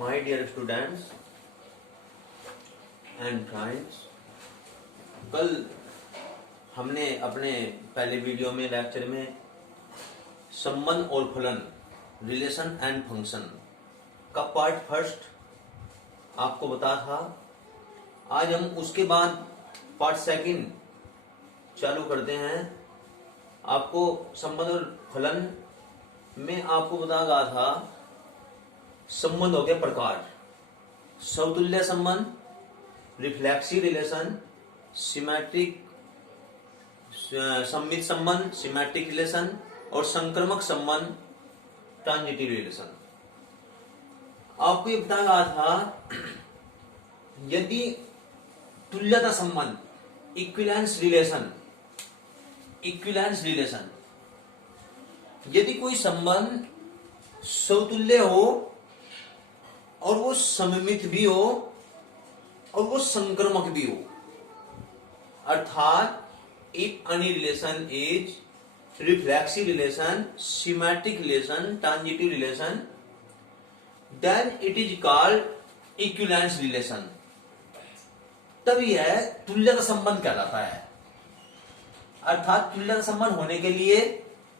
My dear students and friends, कल हमने अपने पहले वीडियो में लेक्चर में संबंध और फलन रिलेशन एंड फंक्शन का पार्ट फर्स्ट आपको बता था। आज हम उसके बाद पार्ट सेकंड चालू करते हैं। आपको संबंध और फलन में आपको बताया गया था संबंध हो गया प्रकार, समतुल्य संबंध, रिफ्लेक्सिव रिलेशन, सिमेट्रिक सममित संबंध, सिमेट्रिक रिलेशन और संक्रमक संबंध, ट्रांजिटिव रिलेशन। आपको ये बताया गया था यदि तुल्यता संबंध, इक्विवेलेंस रिलेशन, यदि कोई संबंध समतुल्य हो और वो सममित भी हो और वो संक्रमक भी हो, अर्थात if any relation is reflexive relation, symmetric relation, transitive relation, then it is called equivalence relation. तब यह तुल्यता संबंध कहलाता है। अर्थात तुल्यता संबंध होने के लिए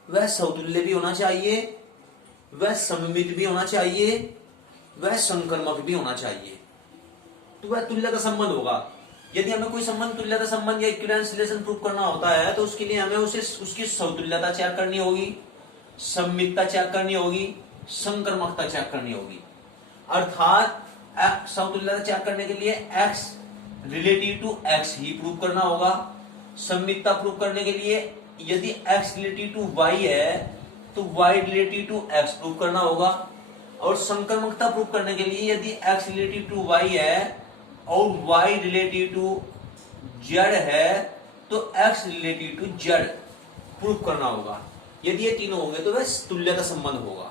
वह समतुल्य भी होना चाहिए, वह सममित भी होना चाहिए, वह संक्रमक भी होना चाहिए, तो वह तुल्यता संबंध होगा। यदि हमें कोई संबंध तुल्यता संबंध या इक्विवेलेंस रिलेशन प्रूव करना होता है तो उसके लिए हमें उसकी समतुल्यता चेक करनी होगी, सममितता चेक करनी होगी, संक्रमकता चेक करनी होगी। अर्थात समतुल्यता चेक करने के लिए x रिलेटिव टू x ही प्रूव करना होगा। सममितता प्रूव करने के लिए यदि x रिलेटिव टू y है तो y relative to x prove करना होगा। और संक्रमकता प्रूव करने के लिए यदि x रिलेटिव टू y है और y रिलेटिव टू z है तो x relative to z prove करना होगा। यदि ये तीनों होंगे तो वह तुल्यता संबंध होगा।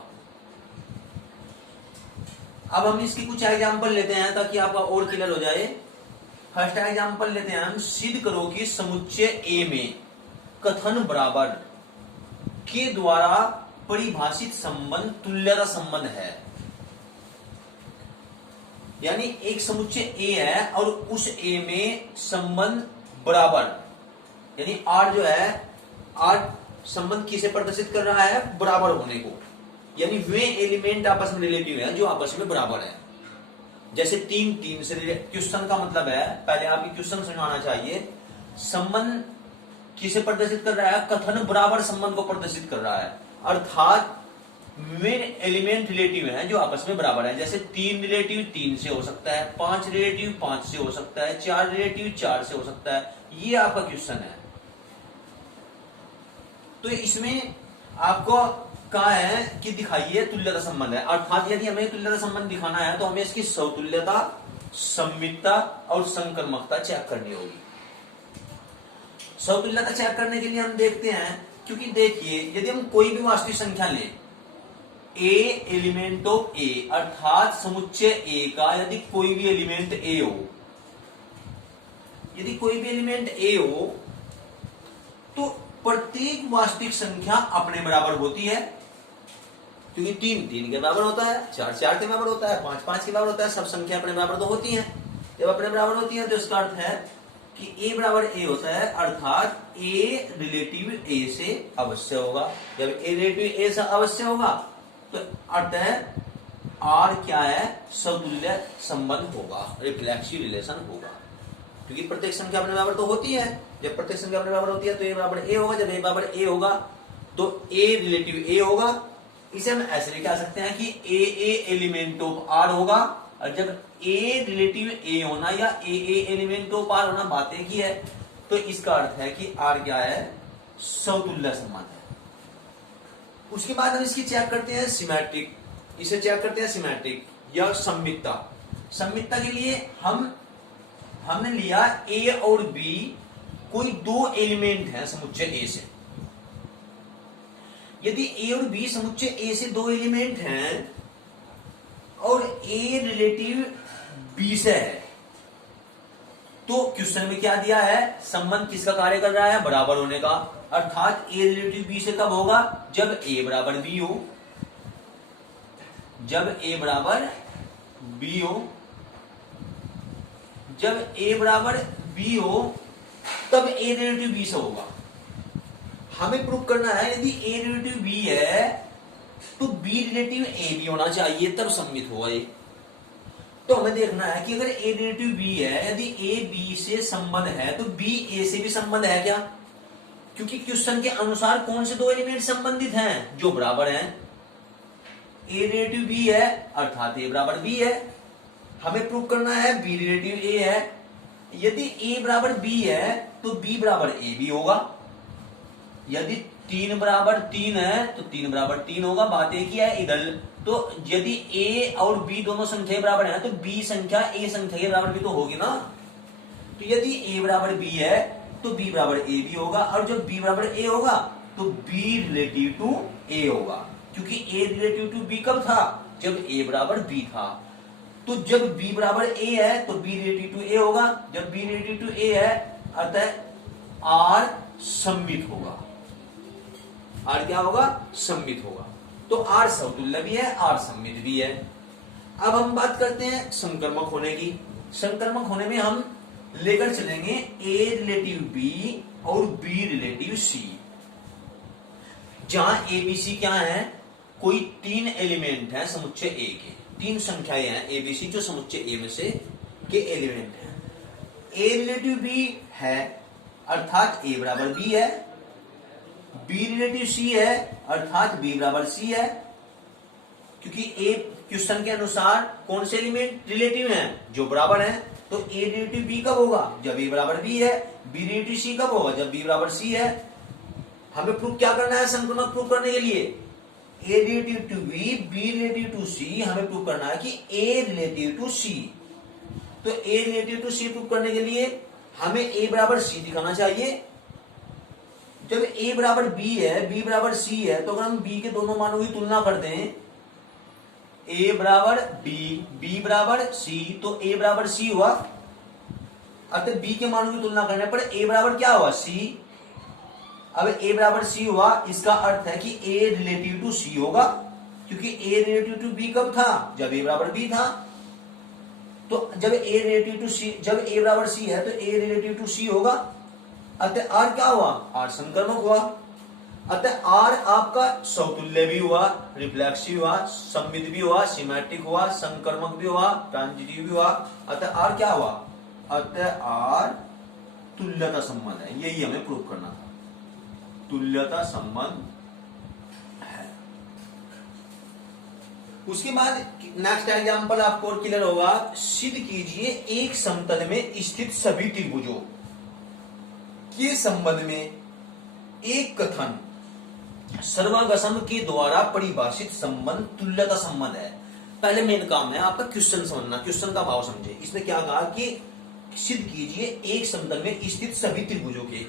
अब हम इसकी कुछ एग्जांपल लेते हैं ताकि आपका और क्लियर हो जाए। फर्स्ट एग्जांपल लेते हैं हम, सिद्ध करो कि समुच्चय A में कथन बराबर के द्वारा परिभाषित संबंध तुल्यता संबंध है। यानी एक समुच्चय A है और उस A में संबंध बराबर, यानी R जो है, R संबंध किसे प्रदर्शित कर रहा है? बराबर होने को। यानी वे एलिमेंट आपस में रिलेटिव है जो आपस में बराबर है। जैसे 3 से क्वेश्चन का मतलब है, पहले आपकी क्वेश्चन समझाना चाहिए। संबंध किसे प्रदर्शित कर रहा है? कथन बराबर संबंध को प्रदर्शित कर रहा है। अर्थात वे एलिमेंट रिलेटिव हैं जो आपस में बराबर है। जैसे 3 रिलेटिव 3 से हो सकता है, 5 रिलेटिव 5 से हो सकता है, 4 रिलेटिव 4 से हो सकता है। ये आपका क्वेश्चन है। तो इसमें आपको कहा है कि दिखाइए तुल्यता संबंध है। अर्थात यदि हमें तुल्यता संबंध दिखाना है तो हमें इसकी समतुल्यता, सममितता और संक्रमकता चेक करनी होगी। समतुल्यता चेक करने के लिए हम देखते हैं, क्योंकि देखिए यदि हम कोई भी वास्तविक संख्या लें, A एलिमेंट ऑफ A, अर्थात समुच्चय A का यदि कोई भी एलिमेंट A हो, यदि कोई भी एलिमेंट A हो तो प्रत्येक वास्तविक संख्या अपने बराबर होती है। क्योंकि 3 के बराबर होता है, 4 के बराबर होता है, 5 के बराबर होता है। सब संख्या अपने बराबर तो होती हैं। जब अपने बराबर होती है तो इसका अर्थ है कि A बराबर A होता है, अर्थात A रिलेटिव A से अवश्य होगा। जब A रिलेटिव A से अवश्य होगा तो अर्थ है R क्या है? समतुल्य संबंध होगा, रिफ्लेक्सिव रिलेशन होगा। क्योंकि प्रत्येक संख्या अपने बराबर तो होती है। जब प्रत्येक संख्या अपने बराबर होती है तो A बराबर A होगा। जब A बराबर A होगा तो A रिलेटिव A होगा। इसे हम ऐसे लिख सकते हैं कि A एलिमेंट ऑफ R होगा। और जब A रिलेटिव A होना या A एलिमेंट ऑफ R होना बात एक ही है, तो इसका अर्थ है कि R क्या है? समतुल्य संबंध है। उसके बाद हम इसकी चेक करते हैं सिमेट्रिक, इसे चेक करते हैं सिमेट्रिक या सममितता। सममितता के लिए हमने लिया A और B, कोई 2 एलिमेंट हैं समुच्चय A से। यदि A और B समुच्चय A से 2 एलिमेंट हैं और A रिलेटिव B से है, तो क्वेश्चन में क्या दिया है? संबंध किसका कार्य कर रहा है? बराबर होने का। अर्थात A रिलेटिव B से कब होगा? जब A बराबर B हो। जब A बराबर बी हो, जब ए बराबर बी हो तब ए रिलेटिव बी से होगा। हमें प्रूव करना है यदि ए रिलेटिव बी है तो बी रिलेटिव ए भी होना चाहिए, तब सम्मित होगा ये। तो हमें देखना है कि अगर ए रिलेटिव बी है, यदि ए बी से संबंध है तो बी ए से भी संबंध है क्या? क्योंकि क्वेश्चन के अनुसार कौन से दो एलिमेंट संबंधित हैं? जो बराबर हैं। ए रिलेटिव बी है अर्थात ए बराबर बी है। हमें प्रूव करना है बी रिलेटिव ए है। यदि ए बराबर बी है तो बी बराबर ए भी होगा। यदि 3 बराबर 3 है तो 3 बराबर 3 होगा। बात एक ही है इधर। तो यदि a और b दोनों संख्या बराबर है तो b संख्या a संख्या के बराबर भी तो होगी ना। तो यदि a बराबर b है तो b बराबर a भी होगा, और जब b बराबर a होगा तो b रिलेटिव टू a होगा। क्योंकि a रिलेटिव टू b कब था? जब a बराबर b था। तो जब b बराबर a है तो b रिलेटिव टू a होगा। जब b रिलेटिव टू a है अतः r सम्मित होगा। r क्या होगा? सम्मित होगा। तो r समतुल्य भी है, r सम्मित भी है। अब हम बात करते हैं संक्रमक होने की। संक्रमक होने में हम लेकर चलेंगे a रिलेटिव b और b रिलेटिव c। जहां a b c क्या है? कोई 3 एलिमेंट है समुच्चय a के। 3 संख्याएं हैं a b c जो समुच्चय a में से के एलिमेंट हैं। a रिलेटिव b है अर्थात a बराबर b है। b रिलेटिव c है अर्थात b बराबर c है। क्योंकि a क्वेश्चन के अनुसार कौन से एलिमेंट रिलेटिव हैं? जो बराबर हैं। तो a रिलेटिव b कब होगा? जब a बराबर b है। b रिलेटिव c कब होगा? जब b बराबर c है। हमें प्रूफ क्या करना है? संक्रमक प्रूफ करने के लिए a relative to b, b relative to c। हमें प्रूफ करना है कि a रिलेटिव टू c। तो a relative to c proof करने के लिए हमें a बराबर c दिखाना चाहिए। जब a बराबर b है, b बराबर c है, तो अगर हम b के दोनों मानों की तुलना कर दें, a बराबर b, b बराबर c, तो a बराबर c हुआ। अतः b के मानों की तुलना करने पर a बराबर क्या हुआ? c। अब a बराबर c हुआ, इसका अर्थ है कि a रिलेटिव टू c होगा। क्योंकि a रिलेटिव टू b कब था? जब a बराबर b था। तो जब a रिलेटिव टू c, जब a बराबर c है तो a रिलेटिव टू c होगा। अतः r क्या हुआ? r संक्रमक हुआ। अतः r आपका समतुल्य भी हुआ, रिफ्लेक्सिव हुआ, सम्मित भी हुआ, सिमेट्रिक हुआ, संक्रमक भी हुआ, ट्रांजिटिव भी हुआ। अतः r क्या हुआ? अतः r तुल्यता संबंध है। यही हमें प्रूव करना था, तुल्यता संबंध है। उसके बाद नेक्स्ट एग्जांपल आपको और क्लियर होगा। सिद्ध कीजिए एक समतल में स्थित सभी त्रिभुजों के संबंध में एक कथन सर्वागसम के द्वारा परिभाषित संबंध तुल्यता संबंध है। पहले मेन काम है आपका क्वेश्चन समझना, क्वेश्चन का भाव समझे। इसमें क्या कहा कि सिद्ध कीजिए एक समतल में स्थित सभी त्रिभुजों के,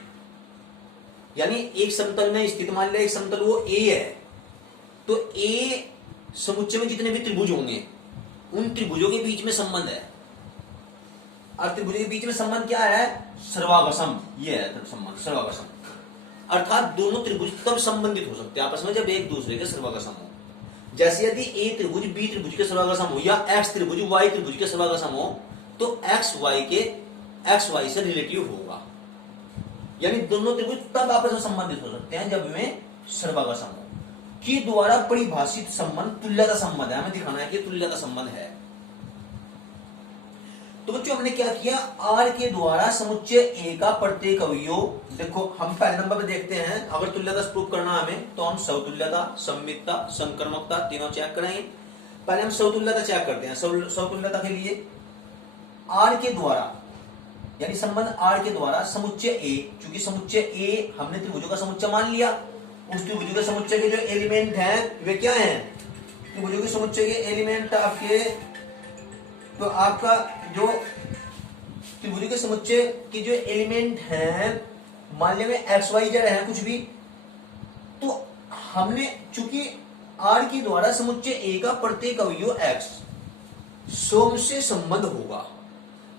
यानी एक समतल में स्थित, मान लिया एक समतल वो a है, तो a समुच्चय में जितने भी त्रिभुज होंगे उन त्रिभुजों के बीच में संबंध है। और त्रिभुजों के बीच में संबंध क्या है? सर्वागसम। ये है संबंध सर्वागसम। अर्थात दोनों त्रिभुज तब संबंधित हो सकते हैं आपस में जब एक दूसरे के सर्वागसम हो। जैसे यदि ए त्रिभुज बी त्रिभुज के सर्वागसम हो, या एक्स त्रिभुज वाई त्रिभुज के सर्वागसम हो, तो एक्स वाई से रिलेटिव होगा। यानी दोनों त्रिभुज तब आपस में संबंधित हो सकते हैं जब वे सर्वागसम हो। के द्वारा परिभाषित संबंध तुल्यता संबंध है। हमें दिखाना है कि तुल्यता संबंध है। तो बच्चों हमने क्या किया? R के द्वारा समुच्चय A का प्रत्येक अवयव, देखो हम पहले नंबर पे देखते हैं। अगर तुल्यता प्रूफ करना हमें तो हम समतुल्यता, सम्मितता, संक्रमकता तीनों चेक करेंगे। पहले हम समतुल्यता चेक करते हैं। समतुल्यता के लिए R के द्वारा, यानी संबंध R के द्वारा समुच्चय A, चूंकि समुच्चय A हमने त्रिभुजों का समुच्चय मान लिया, उस त्रिभुजों के समुच्चय के जो एलिमेंट हैं वे क्या हैं? त्रिभुजों के समुच्चय के एलिमेंट आपके, तो आपका जो त्रिभुज के समुच्चय के जो एलिमेंट हैं, मान लिया एक्स वाई जेड है कुछ भी, तो हमने चूंकि R के द्वारा समुच्चय A का प्रत्येक अवयव x सोम से संबंध होगा।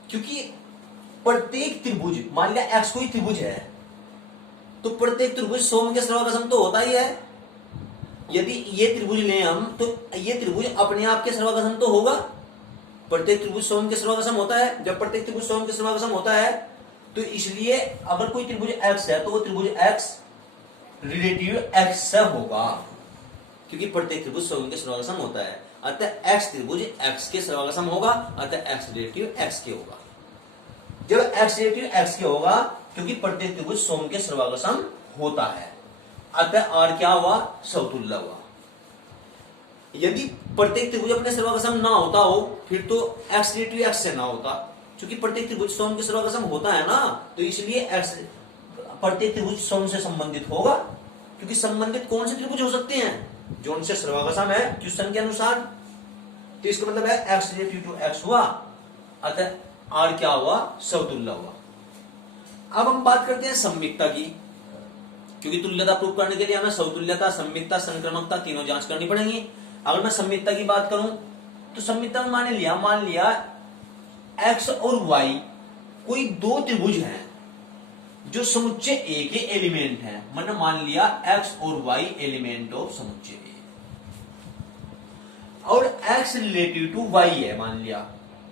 क्योंकि प्रत्येक त्रिभुज, मान लिया x कोई त्रिभुज है, तो प्रत्येक त्रिभुज सोम के सर्वागसम तो होता ही है। यदि ये त्रिभुज लें हम, तो ये त्रिभुज अपने आप के सर्वागसम तो होगा। प्रत्येक त्रिभुज सम के सर्वांग सम होता है। जब प्रत्येक त्रिभुज सम के सर्वांग सम होता है तो इसलिए अगर कोई त्रिभुज x है तो वो त्रिभुज x रिलेटिव x से होगा, क्योंकि प्रत्येक त्रिभुज सम के सर्वांग सम होता है। अतः x त्रिभुज x के सर्वांग सम होगा, अतः x रिलेटिव x के होगा। जब x रिलेटिव x के होगा क्योंकि प्रत्येक त्रिभुज सम के सर्वांग सम होता है, अतः r क्या हुआ, समतुल्य हुआ। यदि प्रत्येक त्रिभुज अपने सर्वांग सम ना होता हो फिर तो x रिलेटिव x से ना होता, क्योंकि प्रत्येक त्रिभुज सम के सर्वांग सम होता है ना, तो इसलिए x प्रत्येक त्रिभुज सम से संबंधित होगा, क्योंकि संबंधित कौन से त्रिभुज हो सकते हैं, जो उनसे सर्वांग सम है क्वेश्चन के अनुसार। तो इसका मतलब है x रिलेटिव टू x हुआ, अतः r क्या हुआ, समतुल्य हुआ। अब हम बात करते हैं सममितता की, क्योंकि तुल्यता प्रूव करने के लिए हमें समतुल्यता, सममितता, संक्रमकता तीनों जांच करनी पड़ेगी। अगर मैं सममितता की बात करूं तो सममितता में मान लिया x और y कोई दो त्रिभुज हैं जो समुच्चय A के एलिमेंट हैं। मैंने मान लिया x और y एलिमेंट ऑफ समुच्चय A, और x रिलेटिव टू y है मान लिया।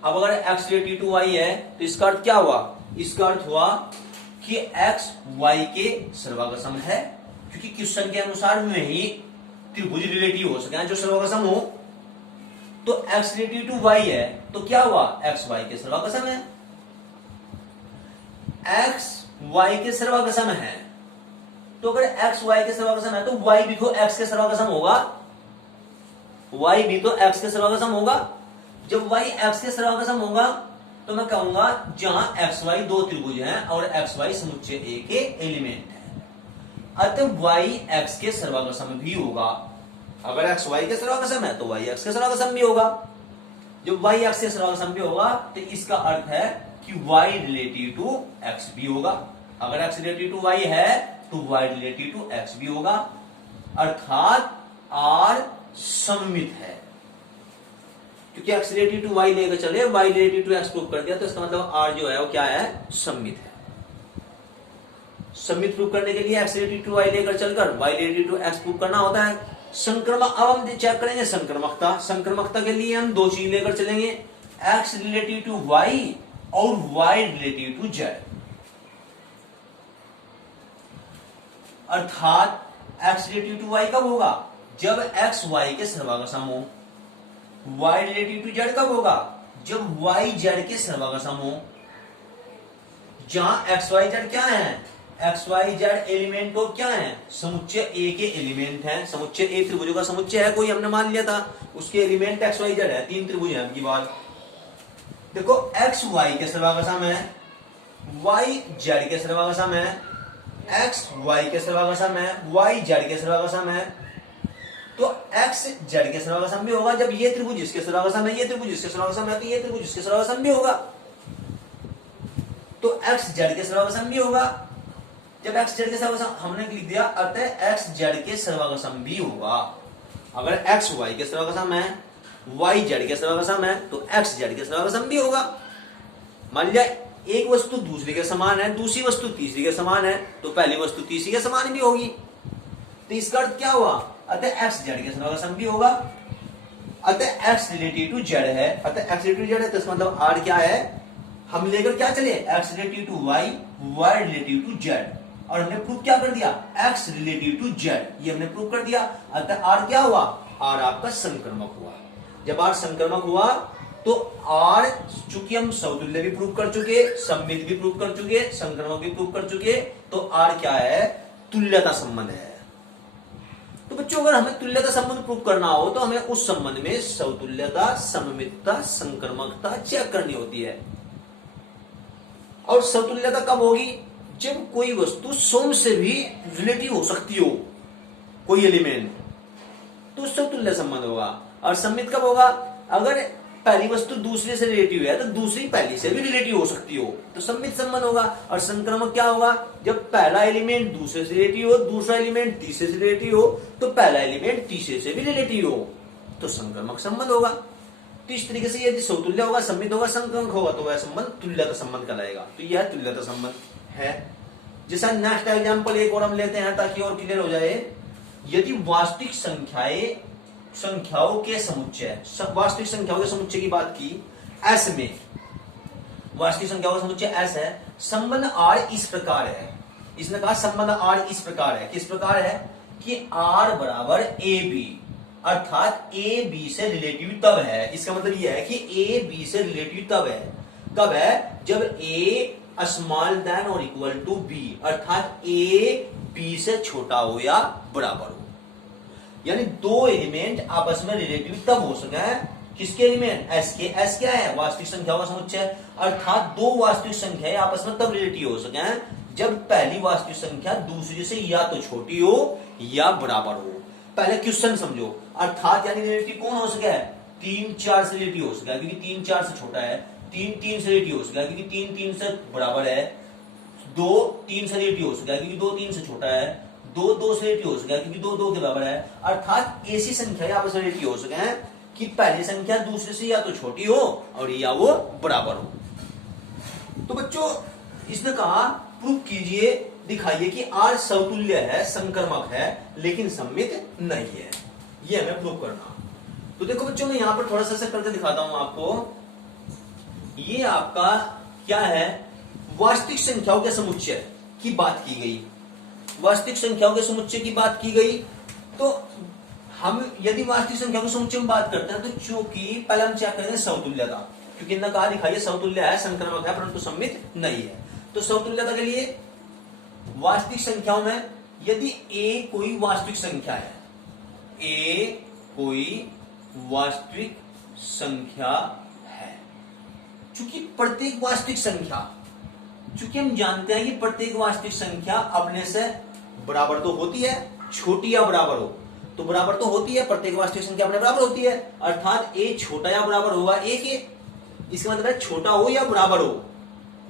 अब अगर x रिलेटिव टू y है तो इसका अर्थ क्या हुआ, इसका अर्थ हुआ कि x y के सर्वांग सम है, क्योंकि क्वेश्चन के अनुसार में ही त्रिभुज रिलेटिव हो सके जो सर्वांग सम हो। तो x रिलेटिव टू y है तो क्या हुआ, x y के सर्वांग सम है। x y के सर्वांग सम है तो अगर x y के सर्वांग सम है तो y भी तो x के सर्वांग सम होगा, y भी तो x के सर्वांग सम होगा। जब y x के सर्वांग सम होगा तो मैं कहूंगा जहां x y दो त्रिभुज हैं और x y समुच्चय A के एलिमेंट है, अतः y x के सर्वांग सम भी होगा। अगर x y के सर्वांग सम है तो y x के सर्वांग सम भी होगा। जब y x के सर्वांग सम भी होगा तो इसका अर्थ है कि y रिलेटिव टू x भी होगा। अगर x रिलेटिव टू y है तो y रिलेटिव टू x भी होगा, अर्थात r सममित है। क्योंकि x रिलेटिव टू y लेकर चले, y relative to x prove कर दिया, तो इसका मतलब r जो है वो क्या है, सममित है। सममित प्रूव करने के लिए x रिलेटिव टू y लेकर चलकर y relative to x prove करना होता है। संक्रमक, अब हम चेक करेंगे संक्रमकता। संक्रमकता के लिए हम दो चीज लेकर चलेंगे, x रिलेटिव टू y और y रिलेटिव टू z। अर्थात x रिलेटिव टू y कब होगा, जब x y के सर्वांग सम हो। y रिलेटिव टू z कब होगा, जब y z के सर्वांग सम हो। जहां x y z क्या है, एक्स वाई जेड एलिमेंट को क्या है, समुच्चय ए के एलिमेंट हैं। समुच्चय ए त्रिभुजों का समुच्चय है कोई, हमने मान लिया था, उसके एलिमेंट एक्स वाई जेड है, तीन त्रिभुज हैं। की बात देखो, एक्स वाई के सर्वांग सम है, वाई जेड के सर्वांग सम है, एक्स वाई के सर्वांग सम है, वाई जेड के सर्वांग सम है। तो एक्स जेड के सर्वांग सम भी होगा जब ये त्रिभुज इसके सर्वांग सम है, ये त्रिभुज इसके सर्वांग सम है, तो ये त्रिभुज इसके सर्वांग सम भी होगा। तो एक्स जेड के सर्वांग सम भी होगा। जब एक्स जेड के सर्वांग सम हमने लिख दिया, अतः एक्स जेड के सर्वांग सम भी होगा। अगर एक्स वाई के सर्वांग सम है, वाई जेड के सर्वांग सम है, तो एक्स जेड के सर्वांग सम भी होगा। मान लिया एक वस्तु दूसरी के समान है, दूसरी वस्तु तीसरी के समान है, तो पहली वस्तु तीसरी के समान भी होगी। तो इसका अर्थ क्या हुआ, अतः एक्स जेड के सर्वांग सम भी होगा। अतः एक्स रिलेटिव टू जेड है, अतः एक्स रिलेटिव जेड है, तो इसका मतलब आर क्या है, हम लेकर क्या चले, x relative to y, y relative to z, और हमने प्रूव क्या कर दिया, एक्स रिलेटिव टू जेड, ये हमने प्रूव कर दिया। अतः आर क्या हुआ, आर आपका संक्रमक हुआ। जब आर संक्रमक हुआ तो आर, चूंकि हम समतुल्य भी प्रूव कर चुके, सममित भी प्रूव कर चुके, संक्रमक भी प्रूव कर चुके, तो आर क्या है, तुल्यता संबंध है। तो बच्चों, अगर हमें तुल्यता संबंध प्रूव करना हो तो हमें उस संबंध में समतुल्यता, सममितता, संक्रमकता चेक करनी होती है। और समतुल्यता कब होगी, जब कोई वस्तु सम से भी रिलेटिव हो सकती हो, कोई एलिमेंट, तो उससे तुल्य संबंध होगा। और सममित कब होगा, अगर पहली वस्तु दूसरे से रिलेटिव है तो दूसरी पहली से भी रिलेटिव हो सकती हो, तो सममित संबंध होगा। और संक्रमक क्या होगा, जब पहला एलिमेंट दूसरे से रिलेटिव हो, दूसरा एलिमेंट तीसरे से रिलेटिव हो, तो पहला एलिमेंट तीसरे से भी रिलेटिव हो, तो संक्रमक संबंध होगा। तो इस तरीके से यदि समतुल्य होगा, सममित होगा, संक्रमक होगा, तो वह संबंध तुल्यता संबंध कहलाएगा। तो यह तुल्यता संबंध है। जैसा नेक्स्ट एग्जांपल एक और हम लेते हैं ताकि और क्लियर हो जाए। यदि वास्तविक संख्याओं के समुच्चय, वास्तविक संख्याओं के समुच्चय की बात की, एस में वास्तविक संख्याओं का समुच्चय एस है, संबंध आर इस प्रकार है। इसने कहा संबंध आर इस प्रकार है। किस प्रकार है कि आर बराबर ए बी, अर्थात ए बी से रिलेटिव तब है। इसका मतलब यह है कि ए बी से रिलेटिव तब है, कब है, जब ए स्मॉल देन और इक्वल टू बी, अर्थात ए बी से छोटा हो या बराबर हो। यानी दो एलिमेंट आपस में रिलेटिव तब हो सके हैं, किसके एलिमेंट, एस के। एस क्या है, वास्तविक संख्याओं का समुच्चय, अर्थात दो वास्तविक संख्याएं आपस में तब रिलेटिव हो सके हैं जब पहली वास्तविक संख्या दूसरी से या तो छोटी हो या बराबर हो। पहले क्वेश्चन समझो, अर्थात यानी रिलेटिव कौन हो सके, 3 4 से रिलेटिव हो सके क्योंकि 3 4 से छोटा है, 3 3 से रिलेटिव हो सके क्योंकि 3 3 से बराबर है, 2 3 से रिलेटिव हो सके क्योंकि 2 3 से छोटा है, 2 2 से रिलेटिव हो सके क्योंकि 2 2 के बराबर है। अर्थात ऐसी संख्या आपस में रिलेटिव हो सके हैं कि पहली संख्या दूसरे से या तो छोटी हो और या वो बराबर हो। तो बच्चों इसने कहा प्रूफ कीजिए, दिखाइए कि आर समतुल्य है, संक्रमक है, लेकिन सममित नहीं है। ये हमें प्रूफ करना। तो देखो बच्चों मैं यहां पर थोड़ा सा करके दिखाता हूं आपको। ये आपका क्या है, वास्तविक संख्याओं के समुच्चय की बात की गई। वास्तविक संख्याओं के समुच्चय की बात की गई तो हम यदि वास्तविक संख्याओं के समुच्चय में बात करते हैं तो चूंकि पहले हम चेक करेंगे समतुल्यता, क्योंकि इन्होंने कहा दिखाइए समतुल्य है, संक्रमक है, परंतु सममित नहीं है। तो समतुल्यता के लिए वास्तविक संख्याओं में यदि a कोई वास्तविक संख्या है, a कोई वास्तविक संख्या है, चूंकि प्रत्येक वास्तविक संख्या, चूंकि हम जानते हैं कि प्रत्येक वास्तविक संख्या अपने से बराबर तो होती है, छोटी या बराबर हो तो बराबर तो होती है, प्रत्येक वास्तविक संख्या अपने बराबर होती है, अर्थात a छोटा या बराबर होगा a के। इसका मतलब है छोटा हो या बराबर हो,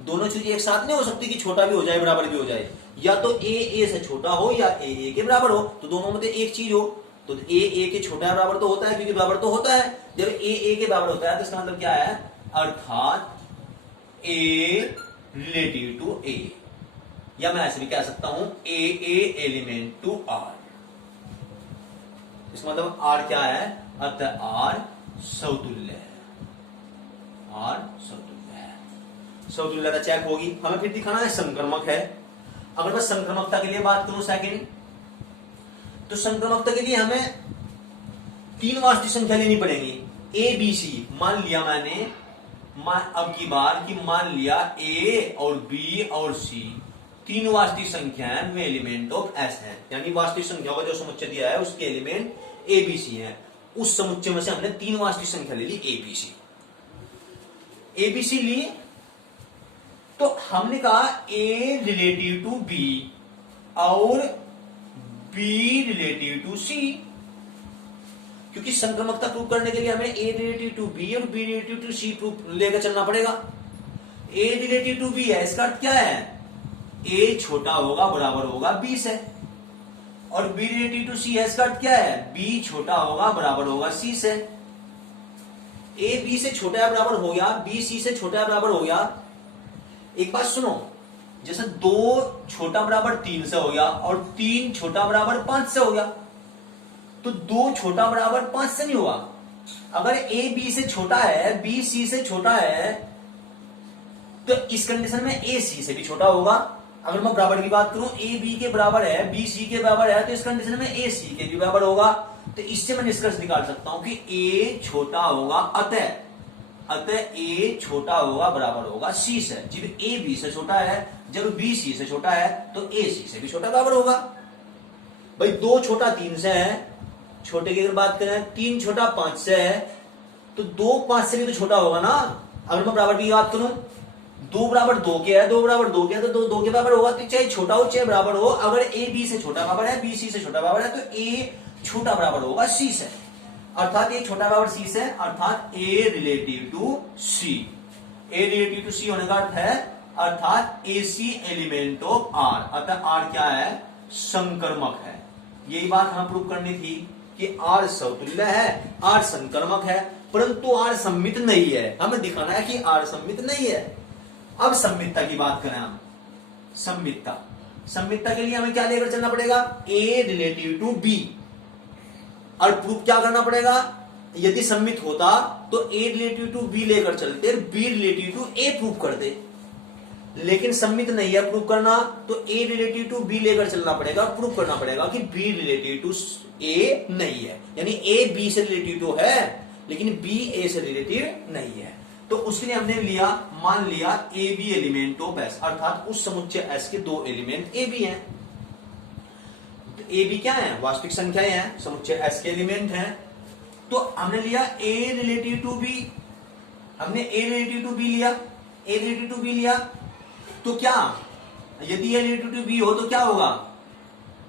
दोनों चीज एक साथ नहीं हो सकती कि छोटा भी हो जाए बराबर भी हो जाए, या तो a से छोटा हो या a के बराबर हो, तो दोनों में एक चीज हो। तो a के छोटा या बराबर तो होता है, क्योंकि बराबर तो होता है। जब a के बराबर होता है तो इसका मतलब क्या है, अर्थात a रिलेटिव टू a, या मैं ऐसे भी कह सकता हूं a एलिमेंट टू r। इसका मतलब r क्या है, अतः r समतुल्य है, r समतुल्य है। समतुल्यता चेक होगी, हमें फिर दिखाना है संक्रमक है। अगर मैं संक्रमकता के लिए बात करूं सेकंड, तो संक्रमकता के लिए हमें 3 वास्तविक संख्या लेनी पड़ेगी, a b c। मान लिया मैंने अब की बार कि मान लिया a और b और c 3 वास्तविक संख्याएं वे एलिमेंट ऑफ s हैं, यानी वास्तविक संख्याओं का जो समुच्चय दिया है उसके एलिमेंट a b c हैं। उस समुच्चय में से हमने 3 वास्तविक संख्या ले ली a b c ली, तो हमने कहा a रिलेटिव टू b और b रिलेटिव टू c, क्योंकि संक्रमकता प्रूव करने के लिए हमें a रिलेटिव टू b और b relative to c proof लेकर चलना पड़ेगा। a रिलेटिव टू b है, इसका अर्थ क्या है, a छोटा होगा बराबर होगा b से, और b रिलेटिव टू c है, इसका अर्थ क्या है, b छोटा होगा बराबर होगा c से। a b से छोटा या बराबर हो गया, b c से छोटा या बराबर हो गया। एक बात सुनो, जैसे 2 छोटा बराबर 3 से हो गया और 3 छोटा बराबर 5 से हो गया, तो 2 छोटा बराबर 5 से नहीं हुआ। अगर a b से छोटा है, b c से छोटा है, तो इस कंडीशन में a c से भी छोटा होगा। अगर मैं बराबर की बात करूं, a b के बराबर है, b c के बराबर है, तो इस कंडीशन में a c के भी बराबर होगा। तो इससे मैं निष्कर्ष निकाल सकता हूं कि a छोटा होगा, अतः a छोटा होगा बराबर होगा c से। जब a b से छोटा है, जब b c से छोटा है, तो a c से भी छोटा बराबर होगा। भाई 2 छोटा 3 से है, छोटे की अगर बात करें 3 छोटा 5 से है, तो 2 5 से भी तो छोटा होगा ना। अगर मैं बराबर की बात करूं, 2 बराबर 2 के है, 2 बराबर 2 के है, तो 2 2 के बराबर होगा। तो चाहे छोटा हो चाहे बराबर हो, अगर a b से छोटा बराबर है, b c से छोटा बराबर है, तो a छोटा बराबर होगा c से, अर्थात a छोटा बराबर c से, अर्थात a relative to c। a relative to c होने का अर्थ है अर्थात ac एलिमेंट ऑफ r, अतः r क्या है, संक्रमक है। यही बात हमें प्रूव करनी थी कि r समतुल्य है, r संक्रमक है, परंतु r सममित नहीं है। हमें दिखाना है कि r सममित नहीं है। अब सममितता की बात करें हम, सममितता के लिए हमें क्या लेकर चलना पड़ेगा, a रिलेटिव टू b, और प्रूफ क्या करना पड़ेगा, यदि सम्मित होता तो A रिलेटिव टू B लेकर चलते, B relative to A prove करते, लेकिन सम्मित नहीं है प्रूव करना, तो A रिलेटिव टू B लेकर चलना पड़ेगा, प्रूव करना पड़ेगा कि B रिलेटिव टू A नहीं है, यानी A B से रिलेटिव तो है लेकिन B A से रिलेटिव नहीं है। तो उसके लिए हमने लिया, मान लिया A B element of S, अर्थात उस समुच्चय S के दो एलिमेंट A B हैं। तो A B क्या है? वास्तविक संख्याएं हैं, समुच्चय S के एलिमेंट हैं। तो हमने लिया A रिलेटिव टू B, हमने A रिलेटिव टू B लिया, A रिलेटिव टू B लिया, तो क्या यदि A रिलेटिव टू B हो तो क्या होगा?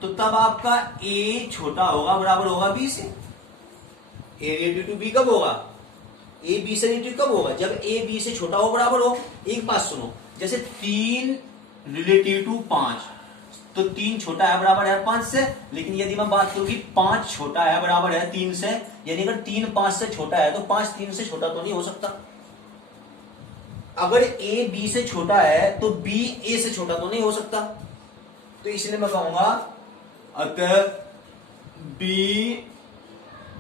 तो तब आपका A छोटा होगा, बराबर होगा B से। A रिलेटिव टू B कब होगा? A B से रिलेटिव कब होगा? जब A B से छोटा हो, बराबर हो। एक बात सुनो, जैसे 3 रिलेटिव टू 5, तो 3 छोटा है, बराबर है 5 से, लेकिन यदि मैं बात करूं कि 5 छोटा है, बराबर है 3 से, यानी अगर 3 5 से छोटा है तो 5 3 से छोटा तो नहीं हो सकता। अगर A B से छोटा है तो B A से छोटा तो नहीं हो सकता। तो इसलिए मैं कहूंगा अतः B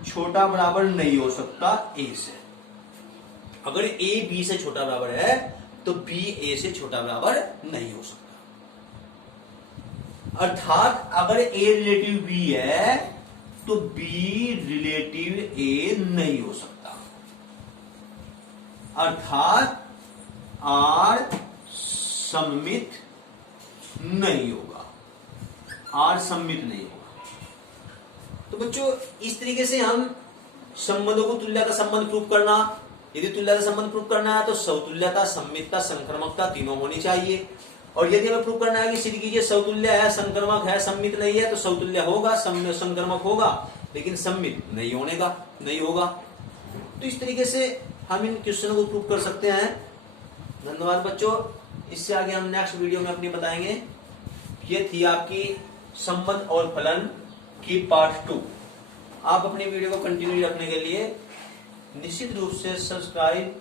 छोटा बराबर नहीं हो सकता A से। अगर A B से छोटा बराबर है तो B A से छोटा बराबर नहीं हो सकता। अर्थात अगर A रिलेटिव B है तो B रिलेटिव A नहीं हो सकता। अर्थात R सममित नहीं होगा, R सममित नहीं होगा। तो बच्चों इस तरीके से हम संबंधों को, तुल्यता संबंध प्रूव करना, यदि तुल्यता संबंध प्रूव करना है तो समतुल्यता, सम्मितता, संक्रमकता तीनों होनी चाहिए। और यदि हमें प्रूव करना है कि सिद्ध कीजिए समतुल्य है, संक्रमक है, सम्मित नहीं है, तो समतुल्य होगा, संक्रमक होगा, लेकिन सम्मित नहीं होगा। तो इस तरीके से हम इन क्वेश्चनों को प्रूव कर सकते हैं। धन्यवाद बच्चों। इससे आगे हम नेक्स्ट वीडियो में अपनी बताएंगे। ये थी आपकी संबंध और फलन की पार्ट 2। आप अपनी वीडियो को कंटिन्यू रखने के लिए निश्चित रूप से सब्सक्राइब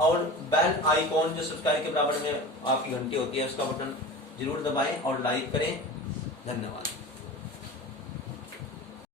और बेल आइकॉन, जो सब्सक्राइब के बराबर में आपकी घंटी होती है, उसका बटन जरूर दबाएं और लाइक करें। धन्यवाद।